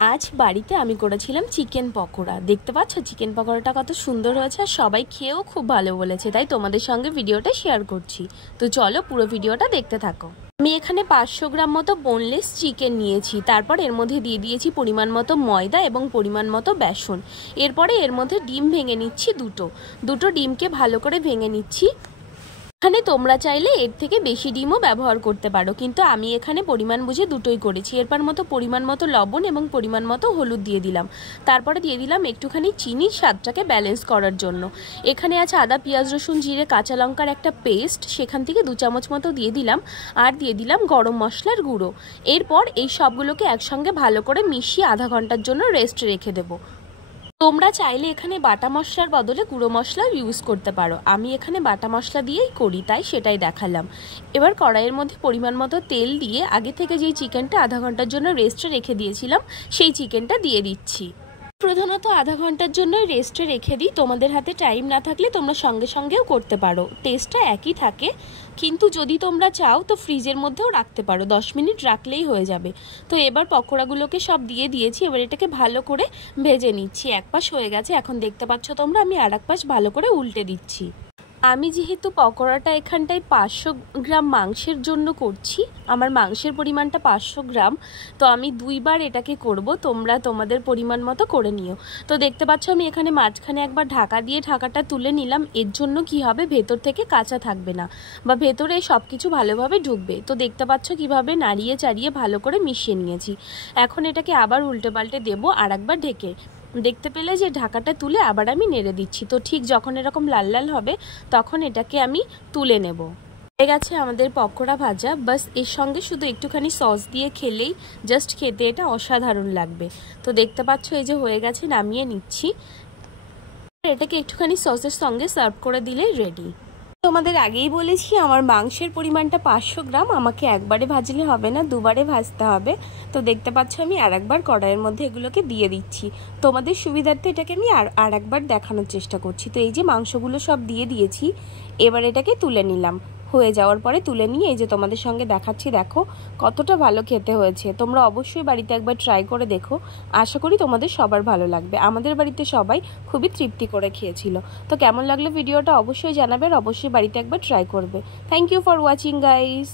আজ বাড়িতে আমি করেছিলাম চিকেন পকোড়া। দেখতে পাচ্ছ চিকেন পকোড়াটা কত সুন্দর হয়েছে, আর সবাই খেয়েও খুব ভালো বলেছে, তাই তোমাদের সঙ্গে ভিডিওটা শেয়ার করছি। তো চলো পুরো ভিডিওটা দেখতে থাকো। আমি এখানে 500 গ্রাম মতো বোনলেস চিকেন নিয়েছি। তারপর এর মধ্যে দিয়ে দিয়েছি পরিমাণ মতো ময়দা এবং পরিমাণ মতো বেসন। এরপরে এর মধ্যে ডিম ভেঙে নিচ্ছি, দুটো ডিমকে ভালো করে ভেঙে নিচ্ছি। এখানে তোমরা চাইলে এর থেকে বেশি ডিমও ব্যবহার করতে পারো, কিন্তু আমি এখানে পরিমাণ বুঝে দুটোই করেছি। এরপর পরিমাণ মতো লবণ এবং পরিমাণ মতো হলুদ দিয়ে দিলাম। তারপরে দিয়ে দিলাম একটুখানি চিনি স্বাদটাকে ব্যালেন্স করার জন্য। এখানে আছে আদা, পেঁয়াজ, রসুন, জিরে, কাঁচা লঙ্কার একটা পেস্ট, সেখান থেকে 2 চামচ মতো দিয়ে দিলাম। আর দিয়ে দিলাম গরম মশলার গুঁড়ো। এরপর এই সবগুলোকে একসঙ্গে ভালো করে মিশিয়ে আধা ঘন্টার জন্য রেস্ট রেখে দেবো। তোমরা চাইলে এখানে বাটা মশলার বদলে গুঁড়ো মশলা ইউজ করতে পারো। আমি এখানে বাটা মশলা দিয়েই করি, তাই সেটাই দেখালাম। এবার কড়াইয়ের মধ্যে পরিমাণ মতো তেল দিয়ে আগে থেকে যেই চিকেনটা আধা ঘন্টার জন্য রেস্টে রেখে দিয়েছিলাম সেই চিকেনটা দিয়ে দিচ্ছি। প্রধানত আধা ঘন্টার জন্য রেস্টে রেখে দিই। তোমাদের হাতে টাইম না থাকলে তোমরা সঙ্গে সঙ্গেও করতে পারো, টেস্টটা একই থাকে। কিন্তু যদি তোমরা চাও তো ফ্রিজের মধ্যেও রাখতে পারো, 10 মিনিট রাখলেই হয়ে যাবে। তো এবার পকোড়াগুলোকে সব দিয়ে দিয়েছি। এবার এটাকে ভালো করে ভেজে নিচ্ছি। এক পাশ হয়ে গেছে, এখন দেখতে পাচ্ছ তোমরা আমি আর এক পাশ ভালো করে উল্টে দিচ্ছি। আমি যেহেতু পকোড়াটা এখানটায় 500 গ্রাম মাংসের জন্য করছি, আমার মাংসের পরিমাণটা 500 গ্রাম, তো আমি 2বার এটাকে করব। তোমরা তোমাদের পরিমাণ মতো করে নিও। তো দেখতে পাচ্ছ আমি এখানে মাঝখানে একবার ঢাকা দিয়ে ঢাকাটা তুলে নিলাম। এর জন্য কি হবে, ভেতর থেকে কাঁচা থাকবে না বা ভেতরে সব কিছু ভালোভাবে ঢুকবে। তো দেখতে পাচ্ছ কিভাবে নাড়িয়ে চাড়িয়ে ভালো করে মিশিয়ে নিয়েছি। এখন এটাকে আবার উল্টে পাল্টে দেবো আর একবার ঢেকে। দেখতে পেলে যে ঢাকাটা তুলে আবার আমি নেড়ে দিচ্ছি। তো ঠিক যখন এরকম লাল লাল হবে তখন এটাকে আমি তুলে নেব। হয়ে গেছে আমাদের পকোড়া ভাজা। বাস এর সঙ্গে শুধু একটুখানি সস দিয়ে খেলেই জাস্ট খেতে এটা অসাধারণ লাগবে। তো দেখতে পাচ্ছ এই যে হয়ে গেছে, নামিয়ে নিচ্ছি। এটাকে একটুখানি সসের সঙ্গে সার্ভ করে দিলেই রেডি। তোমাদের আগেই বলেছি আমার মাংসের পরিমাণটা 500 গ্রাম। আমাকে একবারে ভাজলে হবে না, দুবারে ভাজতে হবে। তো দেখতে পাচ্ছ আমি আর একবার কড়াইয়ের মধ্যে এগুলোকে দিয়ে দিচ্ছি। তোমাদের সুবিধার্থে এটাকে আমি আর একবার দেখানোর চেষ্টা করছি। তো এই যে মাংসগুলো সব দিয়ে দিয়েছি, এবার এটাকে তুলে নিলাম। হয়ে যাওয়ার পরে তুলে নিয়ে এই যে তোমাদের সঙ্গে দেখাচ্ছি, দেখো কতটা ভালো খেতে হয়েছে। তোমরা অবশ্যই বাড়িতে একবার ট্রাই করে দেখো, আশা করি তোমাদের সবার ভালো লাগবে। আমাদের বাড়িতে সবাই খুবই তৃপ্তি করে খেয়েছিল। তো কেমন লাগলো ভিডিওটা অবশ্যই জানাবে, আর অবশ্যই বাড়িতে একবার ট্রাই করবে। Thank you for watching guys.